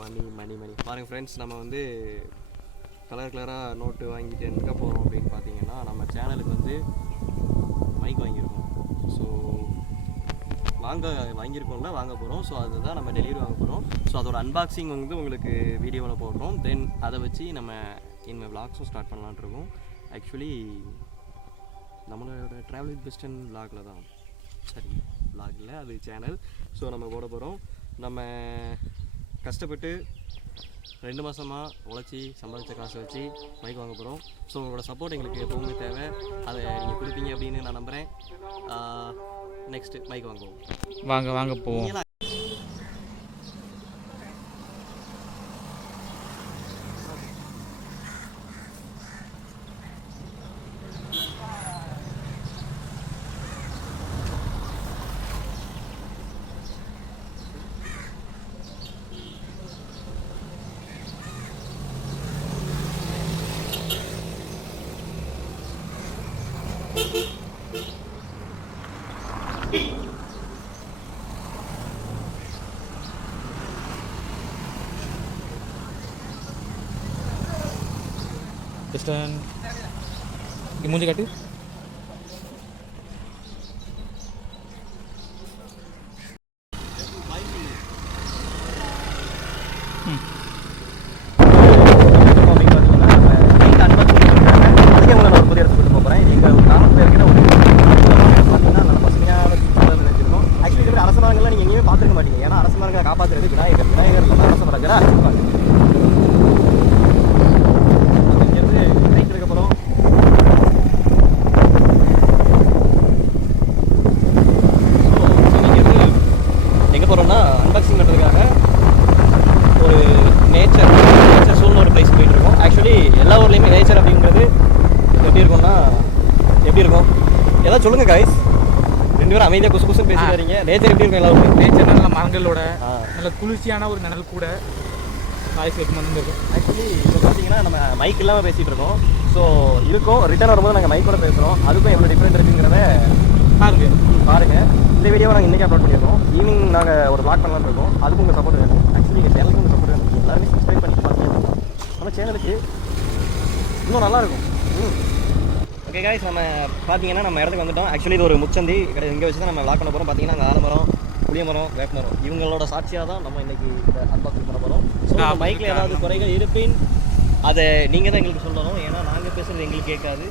மணி மணி மணி பாருங்கள் ஃப்ரெண்ட்ஸ், நம்ம வந்து கலராக நோட்டு வாங்கிட்டு எங்கே போகிறோம் அப்படின்னு பார்த்தீங்கன்னா, நம்ம சேனலுக்கு வந்து மைக் வாங்கியிருக்கோம். ஸோ வாங்கியிருக்கோம்ல வாங்க போகிறோம். ஸோ அதுதான் நம்ம டெலிவரி வாங்க போகிறோம். ஸோ அதோட அன்பாக்சிங் வந்து உங்களுக்கு வீடியோவில் போடுறோம். தென் அதை வச்சு நம்ம இனிமேல் விளாக்ஸும் ஸ்டார்ட் பண்ணலான்ட்டு இருக்கோம். ஆக்சுவலி நம்மளோட ட்ராவல் வித் பெஸ்ட் அண்ட் விளாகில் தான், சரி விளாகில் அது சேனல். ஸோ நம்ம போட போகிறோம். நம்ம கஷ்டப்பட்டு 2 மாதமாக உழைச்சி சம்பாதிச்ச காசை வச்சு மைக் வாங்க போகிறோம். ஸோ உங்களோட சப்போர்ட் எங்களுக்கு எப்போவுமே தேவை. அதை நீங்கள் கொடுப்பீங்க அப்படின்னு நான் நம்புகிறேன். நெக்ஸ்ட்டு மைக் வாங்குவோம். வாங்க போவோம். கிறிஸ்டன் இங்கே மூஞ்சி காட்டு. அரசமரங்கள்லாம் நீங்கள் எங்கேயுமே பார்த்துருக்க மாட்டீங்க. ஏன்னா அரசமரங்களை காப்பாற்றுறது விநாயகர் அரசமரங்களா அன்பாக்சிங் பண்ணுறதுக்காக ஒரு நேச்சர் சூழ்நிலை ஒரு பிளேஸ் போயிட்டு இருக்கோம். ஆக்சுவலி எல்லா ஊர்லேயுமே நேச்சர் அப்படிங்கிறது எப்படி இருக்கும் ஏதாவது சொல்லுங்கள் காய்ஸ். 2 பேரும் அமைதியாக குசு பேசிட்டு வரீங்க. நேச்சர் எப்படி இருக்கும்? எல்லா ஊருக்கும் நேச்சர்னா நல்ல மரங்களோட நல்ல குளிர்ச்சியான ஒரு நிழல் கூட வாய்ஸ் வந்துருக்கும். ஆக்சுவலி இப்போ பார்த்தீங்கன்னா நம்ம மைக் இல்லாமல் பேசிகிட்டு இருக்கோம். ஸோ இருக்கும் ரிட்டர்ன் வரும்போது நாங்கள் மைக்கோட பேசுகிறோம். அதுக்கும் எவ்வளோ டிஃப்ரெண்ட் இருக்குங்கிறத பாருங்கள். இந்த வீடியோவை நாங்கள் இன்றைக்கி அப்லோட் பண்ணியிருக்கோம். ஈவினிங் நாங்கள் ஒரு பிளாக் பண்ணலான்னு இருக்கோம். அதுக்கும் உங்கள் சப்போர்ட் வேணும். ஆக்சுவலி எங்கள் சேனலுக்கு உங்கள் சப்போர்ட் வேணும். எல்லாருமே சப்ஸ்கிரைப் பண்ணி பார்த்தீங்கன்னா நம்ம சேனலுக்கு இன்னும் நல்லாயிருக்கும். ஓகே காய்ஸ், நம்ம பார்த்தீங்கன்னா நம்ம இடத்துக்கு வந்துட்டோம். ஆக்சுவலி இது ஒரு முச்சந்தி கிடையாது. இங்கே வச்சு தான் நம்ம பிளாக் பண்ண போகிறோம். பார்த்தீங்கன்னா அங்கே ஆலமரம், புளிய மரம், வேப்பமரம் இவங்களோட சாட்சியாக தான் நம்ம இன்றைக்கி இதை அன்பாக்சிங் பண்ண போகிறோம். ஸோ மைக்கில் ஏதாவது குறைகள் இருப்பின் அதை நீங்கள் தான் எங்களுக்கு சொல்லணும். ஏன்னா நாங்கள் பேசுகிறது எங்களுக்கு கேட்காது.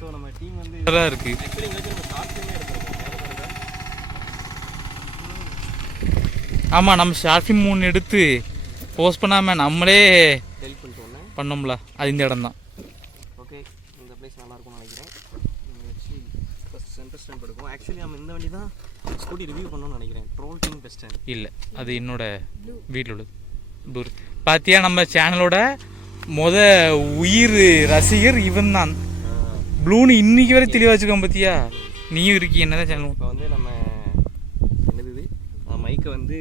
ஸோ நம்ம டீம் வந்து இருக்கு. ஆக்சுவலி எங்களுக்கு நம்ம ஷார்ட்ஸுமே எடுத்துருக்கோம். ஆமாம், நம்ம ஷார்ட் ஃபிலிம் 3 எடுத்து போஸ்ட் பண்ணாமல் நம்மளே ஹெல்ப் பண்ணிட்டு பண்ணோம்ல, அது இந்த இடம் தான். ஓகே, இந்த பிளேஸ் நல்லாயிருக்கும்னு நினைக்கிறேன். நீங்கள் வச்சு ஃபஸ்ட் சென்டர் ஸ்டாண்ட் எடுக்கும். ஆக்சுவலி நம்ம இந்த வண்டி தான் ஸ்கூட்டி ரிவ்யூ பண்ணணும்னு நினைக்கிறேன். ட்ரோல் கிங் பெஸ்ட் ஸ்டாண்ட் இல்லை, அது என்னோட வீட்டில் உள்ளது. ப்ளூ பார்த்தியா, நம்ம சேனலோட உயிர் ரசிகர் இவன் தான். ப்ளூன்னு இன்னைக்கு வரை தெளிவாக வச்சுக்கோங்க. பார்த்தியா, நீயும் இருக்கி என்னதான் சேனல். இப்போ வந்து நம்ம என்னது மைக்கை வந்து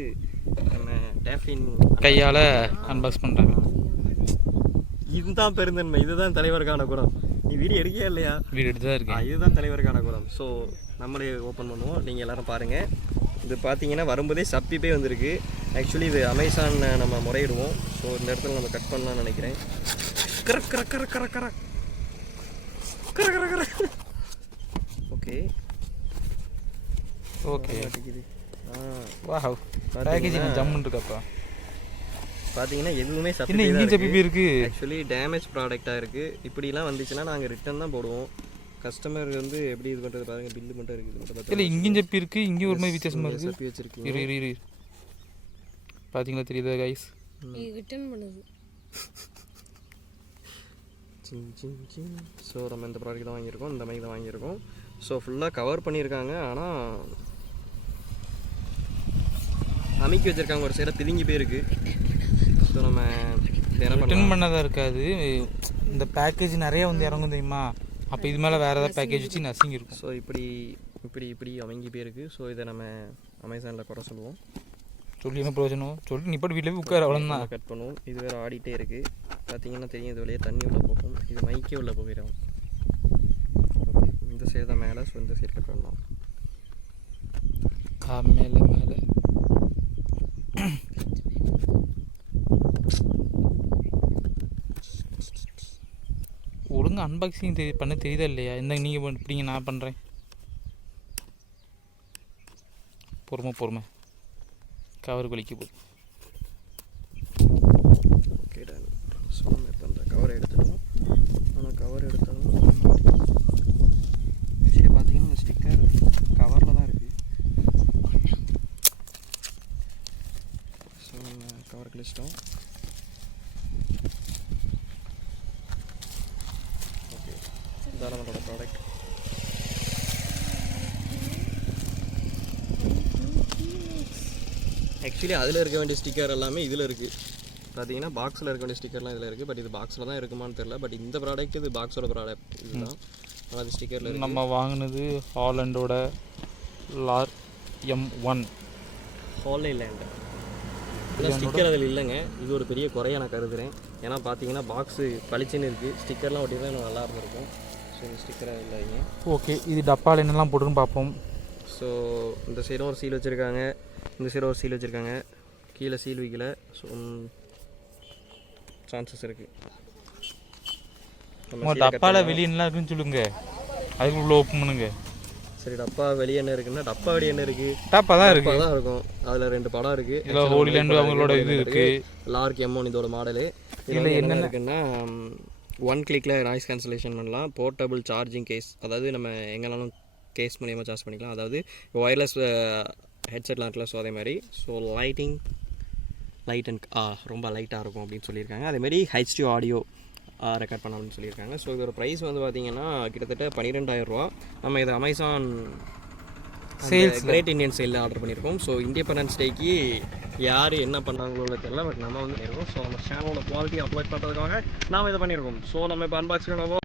நம்ம டேஃபின் கையால் அன்பாக்ஸ் பண்ணுறாங்க. இதுதான் பெருந்தன்மை, இதுதான் தலைவருக்கான குணம். நீ வீடியோ எடுக்கவே இல்லையா? வீடியோ எடுத்து தான் இருக்கேன். இதுதான் தலைவருக்கான குணம். ஸோ நம்மளே ஓப்பன் பண்ணுவோம். நீங்கள் எல்லோரும் பாருங்கள். இது பார்த்தீங்கன்னா வரும்போதே சப்பி போய் வந்திருக்கு. ஆக்சுவலி இது அமேசான் நம்ம முறையிடுவோம். ஸோ இந்த இடத்துல நம்ம கட் பண்ணலாம்னு நினைக்கிறேன். ஓகே ஓகே வாவ், பேக்கேஜிங் ஜம்முன்னு இருக்கப்பா. பார்த்தீங்கன்னா எதுவுமே சப்பி இருக்கு. ஆக்சுவலி டேமேஜ் ப்ராடக்டாக இருக்குது. இப்படிலாம் வந்துச்சுன்னா நாங்கள் ரிட்டர்ன் தான் போடுவோம். கஸ்டமர் வந்து எப்படி இது பண்ணுறது பாருங்கள். பில்லு மட்டும் இருக்குது. இல்லை, இங்கேயும் சப்பி இருக்குது, இங்கேயும் ஒரு மாதிரி வித்தியாசமாக இருக்குது. சப்பி வச்சுருக்கீங்க. இரு பார்த்தீங்களா, தெரியுதா கைஸ்? ரிட்டர்ன் பண்ணுது. ஸோ நம்ம இந்த ப்ராடக்ட் தான் வாங்கியிருக்கோம். இந்த மைக் தான் வாங்கியிருக்கோம். ஸோ ஃபுல்லாக கவர் பண்ணியிருக்காங்க. ஆனால் அமைக்கி வச்சுருக்காங்க. ஒரு சைடாக பிதுங்கி போயிருக்கு. ஸோ நம்ம ரிட்டர்ன் பண்ணதாக இருக்காது. இந்த பேக்கேஜ் நிறைய வந்து இறங்கும் தெரியுமா? அப்போ இது மேலே வேறு ஏதாவது பேக்கேஜ் வச்சு நசிங்கி இருக்கும். ஸோ இப்படி அமைங்கி போயிருக்கு. ஸோ இதை நம்ம அமேசானில் குறை சொல்லுவோம். சொல்லி என்ன பிரயோஜனம்? சொல்லி நீ பாட்டு வீட்டில் போய் உட்கார, அவ்வளோதான். கட் பண்ணுவோம். இது வேறு ஆடிட்டே இருக்குது. பார்த்தீங்கன்னா தெரியும், இது வழியாக தண்ணி உள்ளே போகும். இது மைக்கே உள்ளே போயிடும். ஓகே, இந்த சைடு தான் மேலே. ஸோ இந்த சைடு கட் பண்ணலாம். மேலே மேலே ஒழுங்காக அன்பாக்சிங் பண்ண தெரியுதா இல்லையா? இந்த நீங்கள் இப்படிங்க நான் பண்ணுறேன். பொறுமை கவர் வலிக்க போகுது. Okay done. ஸோ நம்ம இப்போ அந்த கவர் எடுத்துட்டோம். ஆனால் கவர் எடுத்தாலும் ஆக்சுவலி பார்த்தீங்கன்னா இந்த ஸ்டிக்கர் கவரில் தான் இருக்குது. ஸோ நம்ம கவர் கிழிச்சிட்டோம். ஓகே, இதான் நம்மளோட ப்ராடக்ட். ஆக்சுவலி அதில் இருக்க வேண்டிய ஸ்டிக்கர் எல்லாமே இதில் இருக்குது. பார்த்தீங்கன்னா பாக்ஸில் இருக்க வேண்டிய ஸ்டிக்கர்லாம் இதில் இருக்குது. பட் இது பாக்ஸில் தான் இருக்குமான்னு தெரியல. பட் இந்த ப்ராடக்ட் இது பாக்ஸோட ப்ராடக்ட் இதுதான். ஆனால் அது ஸ்டிக்கரில் நம்ம வாங்கினது ஹாலண்டோட லார் M1 ஹாலண்ட். இதெல்லாம் ஸ்டிக்கர் அதில் இல்லைங்க. இது ஒரு பெரிய குறையாக நான் கருதுகிறேன். ஏன்னா பார்த்தீங்கன்னா பாக்ஸு பளிச்சுன்னு இருக்குது. ஸ்டிக்கர்லாம் ஒட்டி தான் எனக்கு நல்லா இருந்திருக்கும். ஸோ இந்த ஸ்டிக்கராக இல்லைங்க. ஓகே, இது டப்பாவில் என்னெல்லாம் போட்டுன்னு பார்ப்போம். ஸோ இந்த சைடும் ஒரு சீல் வச்சுருக்காங்க, இந்த சைடும் ஒரு சீல் வச்சுருக்காங்க. கீழே சீல் வைக்கல. ஸோ சான்சஸ் இருக்குது. உங்கள் டப்பாவில் வெளியே என்ன இருக்குன்னு சொல்லுங்க, அதுக்குள்ளே ஓப்பன் பண்ணுங்க. சரி, டப்பா வெளியே என்ன இருக்குன்னா, டப்பா வெளியே என்ன இருக்குது? டப்பா தான் இருக்குது. தான் இருக்கும். அதில் 2 படம் இருக்குது. இதில் ஹோலிலேண்ட் அவங்களோட இது இருக்குது. லார்க் M1 இதோட மாடலு. இதில் என்ன இருக்குன்னா, 1 கிளிக்கில் நாய்ஸ் கேன்சலேஷன் பண்ணலாம். போர்ட்டபிள் சார்ஜிங் கேஸ், அதாவது நம்ம எங்கேனாலும் கேஸ் மூலியமாக சார்ஜ் பண்ணிக்கலாம். அதாவது ஒயர்லெஸ் ஹெட்செட்லாம் இருக்குல்ல, ஸோ அதே மாதிரி. ஸோ லைட் அண்ட் ரொம்ப லைட்டாக இருக்கும் அப்படின்னு சொல்லியிருக்காங்க. அதேமாதிரி HD ஆடியோ ரெக்கார்ட் பண்ண அப்படின்னு சொல்லியிருக்காங்க. ஸோ இதோட ப்ரைஸ் வந்து பார்த்திங்கன்னா கிட்டத்தட்ட 12,000 ரூபா. நம்ம இதை அமேசான் சேல்ஸ் கிரேட் இண்டியன் சேலில் ஆர்டர் பண்ணியிருக்கோம். ஸோ இண்டிபெண்டன்ஸ் டேக்கு யார் என்ன பண்ணாங்களோ தெரியல, பட் நம்ம வந்து பண்ணியிருக்கோம். ஸோ நம்ம சேனலோட குவாலிட்டி அப்லோட் பண்ணுறதுக்காக நாம் இதை பண்ணியிருக்கோம். ஸோ நம்ம இப்போ அன்பாக்ஸ் பண்ணுவோம்.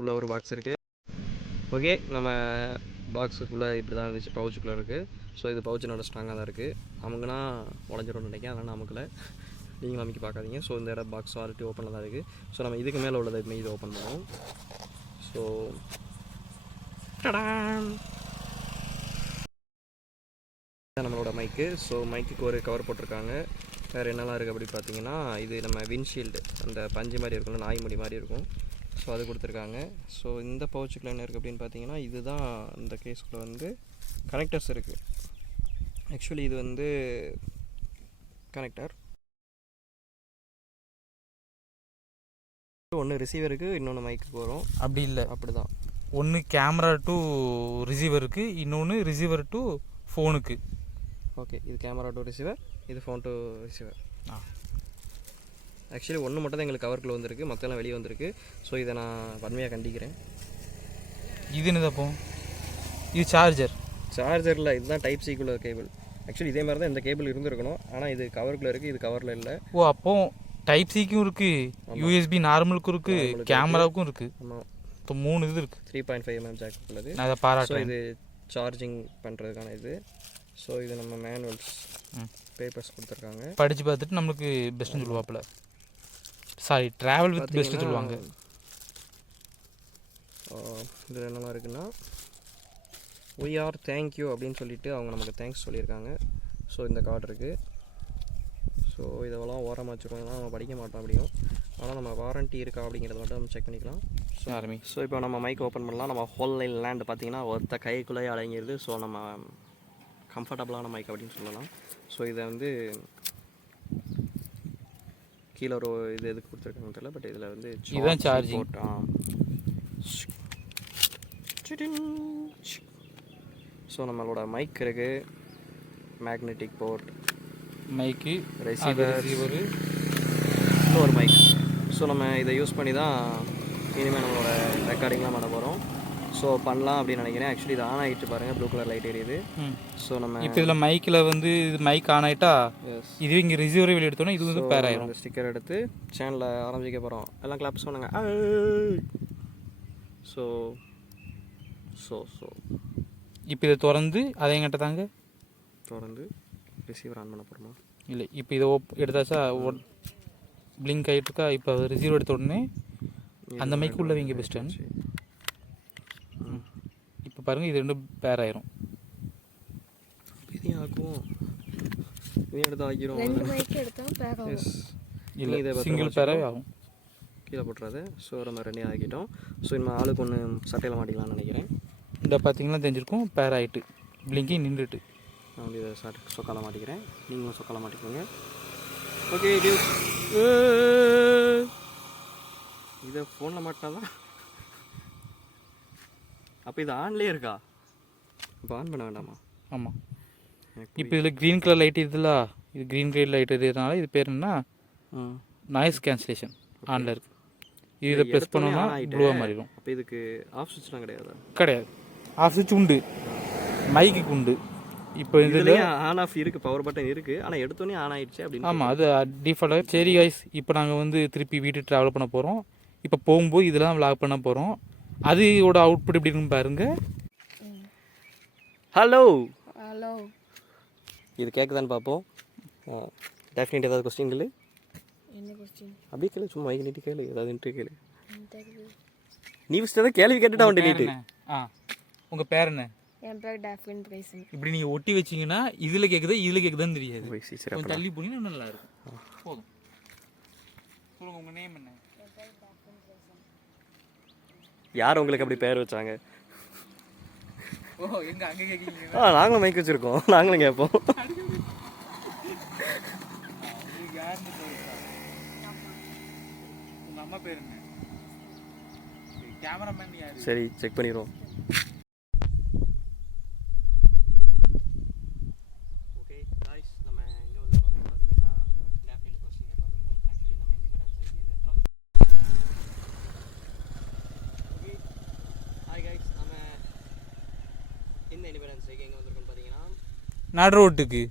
உள்ள ஒரு பாக்ஸ் இருக்குது. ஓகே, நம்ம பாக்ஸுக்குள்ளே இப்படி தான் இருந்துச்சு. பவுச்சுக்குள்ளே இருக்குது. ஸோ இது பவுச்சு நல்லா ஸ்ட்ராங்காக தான் இருக்குது. அமுக்குனா உடஞ்சிரும்னு நினைக்கிறேன். அதனால் நமக்குள்ள நீங்களும் அமைக்க பார்க்காதீங்க. ஸோ இந்த இடம் பாக்ஸ் ஆல்ரெடி ஓப்பனில் தான் இருக்குது. ஸோ நம்ம இதுக்கு மேலே உள்ளதை இது ஓப்பன் பண்ணுவோம். ஸோ நம்மளோட மைக்கு. ஸோ மைக்குக்கு ஒரு கவர் போட்டிருக்காங்க. வேறு என்னெல்லாம் இருக்குது அப்படி பார்த்தீங்கன்னா, இது நம்ம விண்ட்ஷீல்டு, அந்த பஞ்சு மாதிரி இருக்கும்ல, நாய் முடி மாதிரி இருக்கும். ஸோ அது கொடுத்துருக்காங்க. ஸோ இந்த பவுச்சுக்குள்ள என்ன இருக்குது அப்படின்னு பார்த்தீங்கன்னா, இதுதான் இந்த கேஸுக்குள்ளே வந்து கனெக்டர்ஸ் இருக்குது. ஆக்சுவலி இது வந்து கனெக்டர். ஒன்று ரிசீவருக்கு, இன்னொன்று மைக்குக்கு வரும். அப்படி இல்லை, அப்படி தான். ஒன்று கேமரா டு ரிசீவருக்கு, இன்னொன்று ரிசீவர் டு ஃபோனுக்கு. ஓகே, இது கேமரா டு ரிசீவர், இது ஃபோன் டு ரிசீவர். ஆக்சுவலி ஒன்று மட்டும் தான் எங்களுக்கு கவருக்குள்ளே வந்திருக்கு, மற்றெல்லாம் வெளியே வந்திருக்கு. ஸோ இதை நான் வன்மையாக கண்டிக்கிறேன். இது என்னதப்போ? இது சார்ஜரில் இதுதான் டைப் சிக்குள்ள கேபிள். ஆக்சுவலி இதே மாதிரி தான் இந்த கேபிள் இருந்திருக்கணும். ஆனால் இது கவருக்குள்ளே இருக்குது, இது கவரில் இல்லை. ஓ, அப்போ டைப் சிக்கும் இருக்குது, USB நார்மலுக்கும் இருக்குது, கேமராவுக்கும் இருக்குது. ஆமாம், இப்போ 3 இது இருக்குது. 3.5 mm ஜாக் உள்ளது. நான் அதை பாராட்டுறேன். இது சார்ஜிங் பண்ணுறதுக்கான இது. ஸோ இது நம்ம மேனுவல்ஸ் பேப்பர்ஸ் கொடுத்துருக்காங்க. படித்து பார்த்துட்டு நம்மளுக்கு பெஸ்ட்டுன்னு சொல்லுவாப்பில். சாரி, ட்ராவல் வித் பெஸ்ட்டு சொல்லுவாங்க. இதில் என்னெல்லாம் இருக்குன்னா, we are thank you அப்படின்னு சொல்லிட்டு அவங்க நமக்கு தேங்க்ஸ் சொல்லியிருக்காங்க. ஸோ இந்த கார்டு இருக்குது. ஸோ இதெல்லாம் ஓரமாக வச்சுருக்கோம்னா நம்ம படிக்க மாட்டோம் அப்படியும். ஆனால் நம்ம வாரண்ட்டி இருக்கா அப்படிங்கிறத மட்டும் நம்ம செக் பண்ணிக்கலாம். ஸோ இப்போ நம்ம மைக் ஓப்பன் பண்ணலாம். நம்ம ஹாலண்ட் பார்த்தீங்கன்னா ஒருத்த கைக்குள்ளேயே அடங்கிடுது. ஸோ நம்ம கம்ஃபர்டபுளான மைக் அப்படின்னு சொல்லலாம். ஸோ இதை வந்து கீழே ஒரு இது எதுக்கு கொடுத்துருக்காங்கன்னு தெரியல, பட் இதில் வந்து இதுதான் சார்ஜிங் போட்டான். ஸோ நம்மளோட மைக் இருக்குது, மேக்னெட்டிக் போர்ட், மைக்கு, ரிசீவர், இன்னொரு மைக். ஸோ நம்ம இதை யூஸ் பண்ணி தான் இனிமேல் நம்மளோட ரெக்கார்டிங்லாம் பண்ண போகிறோம். ஸோ பண்ணலாம் அப்படின்னு நினைக்கிறேன். ஆக்சுவலி இது ஆன் ஆகிட்டு பாருங்கள், ப்ளூ கலர் லைட் எரியுது. ஸோ நம்ம இப்போ இதில் மைக்கில் வந்து இது மைக் ஆன் ஆகிட்டா இதுவே இங்கே ரிசீவரை வெளியே எடுத்தோன்னா இது வந்து பேர் ஆயிரும். ஸ்டிக்கர் எடுத்து சேனலில் ஆரம்பிக்க போகிறோம். எல்லாம் கிளாப்ஸ் பண்ணுங்க. ஸோ ஸோ ஸோ இப்போ இதை திறந்து அதை எங்கிட்ட தாங்க திறந்து ரிசீவர் ஆன் பண்ண போகிறோமா? இல்லை, இப்போ இதை எடுத்தாச்சா? பிளிங்க் ஆகிட்டு இருக்கா. இப்போ ரிசீவ் எடுத்த உடனே அந்த மைக்கு உள்ள வைங்க பெஸ்டன். இப்போ பாருங்கள் இது ரெண்டும் பேர் ஆயிரும். இதையும் ஆக்குவோம், இதையும் எடுத்து ஆக்கிரும். இல்லை இதை சிங்கிள் பேராகவே ஆகும். கீழே போட்டுறாது. ஸோ நம்ம ரெண்டையும் ஆக்கிட்டோம். ஸோ இனிமேல் ஆளுக்கு ஒன்று சட்டையில் மாட்டிக்கலாம்னு நினைக்கிறேன். இந்த பார்த்தீங்கன்னா தெரிஞ்சிருக்கும் பேர் ஆகிட்டு பிளிங்கி நின்றுட்டு. நான் வந்து இதை சொக்கால மாட்டிக்கிறேன், நீங்களும் சொக்கால மாட்டிக்கோங்க. Okay due. இதை ஃபோனில் மாட்டினாதான். அப்போ இது ஆன்லேயே இருக்கா? இப்போ ஆன் பண்ண வேண்டாமா? ஆமாம். இப்போ இதில் க்ரீன் கலர் லைட் இருக்குதுல்ல, இது க்ரீன் கலர் லைட் இருக்கிறதுனால இது பேர் என்ன, நாய்ஸ் கேன்சலேஷன் ஆனில் இருக்குது. இதை ப்ரெஸ் பண்ணோம்னா ப்ளூவாக மாறிடும். அப்போ இதுக்கு ஆஃப் சுவிட்ச்லாம் கிடையாதா? கிடையாது. ஆஃப் சுவிட்ச் உண்டு, மைக்குக்கு உண்டு. இப்போ இதில் ஆன் ஆஃப் இருக்குது, பவர் பட்டன் இருக்குது, ஆனால் எடுத்தோடனே ஆன் ஆகிடுச்சு அப்படின்னு. ஆமாம், அது டிஃபால்ட்டாக. சரி கைஸ், இப்போ நாங்கள் வந்து திருப்பி வீட்டுக்கு ட்ராவல் பண்ண போகிறோம். இப்போ போகும்போது இதெல்லாம் விளாக் பண்ண போகிறோம். அதோட அவுட்புட் எப்படின்னு பாருங்க. ஹலோ ஹலோ, இது கேட்குதான்னு பார்ப்போம். டெஃபினட் ஏதாவது கொஸ்டின் கேளு. என்ன கொஸ்டின்? அப்படியே கேளு, சும்மா மைக் நீட்டு கேளு, ஏதாவது இன்ட்ரு கேளு. நீ ஃபஸ்ட்டு ஏதாவது கேள்வி கேட்டுட்டு அவன் நீட்டு. உங்கள் பேர் என்ன? என் பேர் டேஃபின் பிரைசன். இப்படி நீங்கள் ஒட்டி வச்சிங்கன்னா இதில் கேட்குதா இதில் கேட்குதான்னு தெரியாது. சரி, கொஞ்சம் தள்ளி போனீங்கன்னா இன்னும் நல்லா இருக்கும். போதும். சொல்லுங்கள், உங்கள் நேம் என்ன? யார் உங்களுக்கு அப்படி பேர் வச்சாங்க? ஓ, எங்க அங்கே கேட்குறீங்க? நாங்களும் மைக் வச்சுருக்கோம், நாங்களும் கேட்போம். உங்கள் அம்மா பேர் என்ன? கேமராமேன் யார்? சரி, செக் பண்ணிடுவோம். ஓகே காய்ஸ், நம்ம எங்கே வந்து பார்த்தீங்கன்னா லேப்டாப்பில் கொஸ்டின் கேட்க வந்திருக்கோம். ஆக்சுவலி நம்ம இண்டிபெண்டன்ஸ் ஐடி எத்தனாவது? ஓகே ஹாய் காய்ஸ், நம்ம இந்த இண்டிபெண்டன்ஸ் ஐடி எங்கே வந்திருக்கோம்னு பார்த்தீங்கன்னா நடு ரோட்டுக்கு